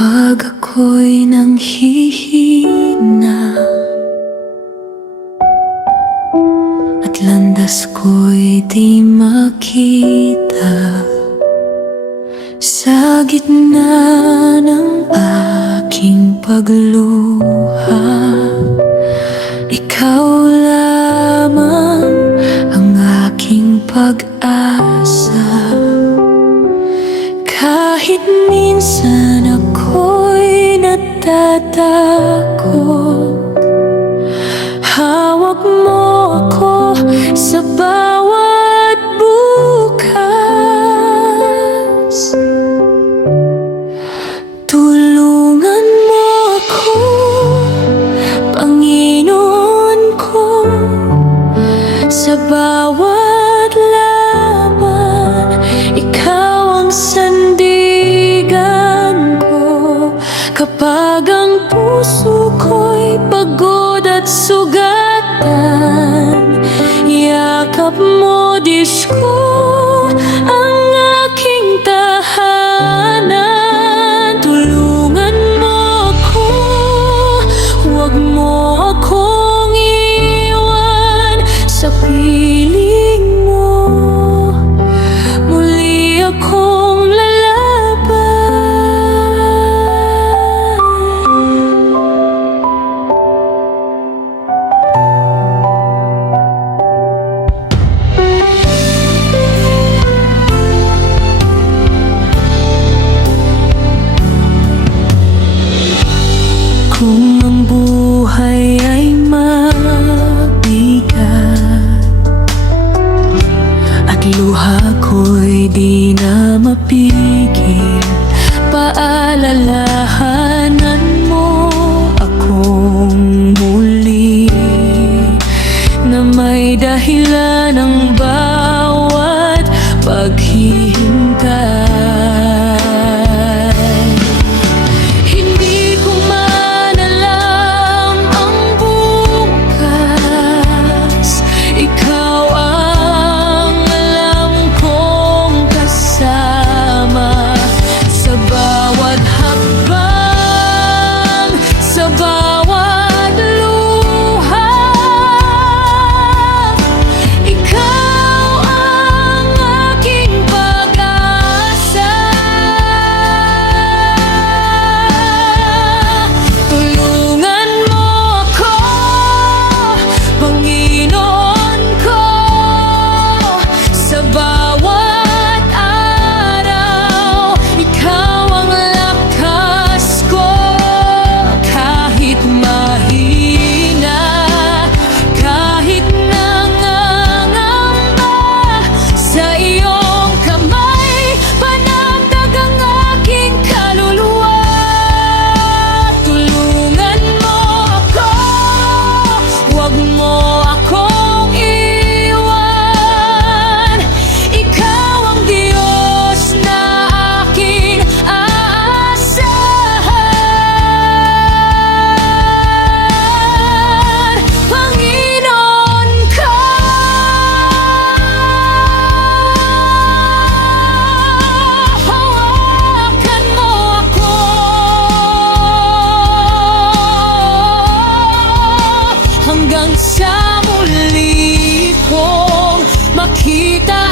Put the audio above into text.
Kapag ako'y nanghihina at landas ko'y di makita, sa gitna ng aking pagluha, ikaw lamang ang aking pag-asa. Kahit minsan ako'y natatakot, hawak mo ako sa bawat bukas. Tulungan mo ako, Panginoon ko, sa bawat laban. Ikaw ang sandigan ko kapag ang puso ko'y pagod at sugatan. Yakap mo, Diyos ko, ang aking tahanan. Tulungan mo ako, huwag mo akong iwan sa piling mo. Muli akong kung ang buhay ay mabigat at luha ko'y di na mapigil, paalalahanan mo akong muli na may dahilan ang bawat paghihintay. hanggang sa muli kong makita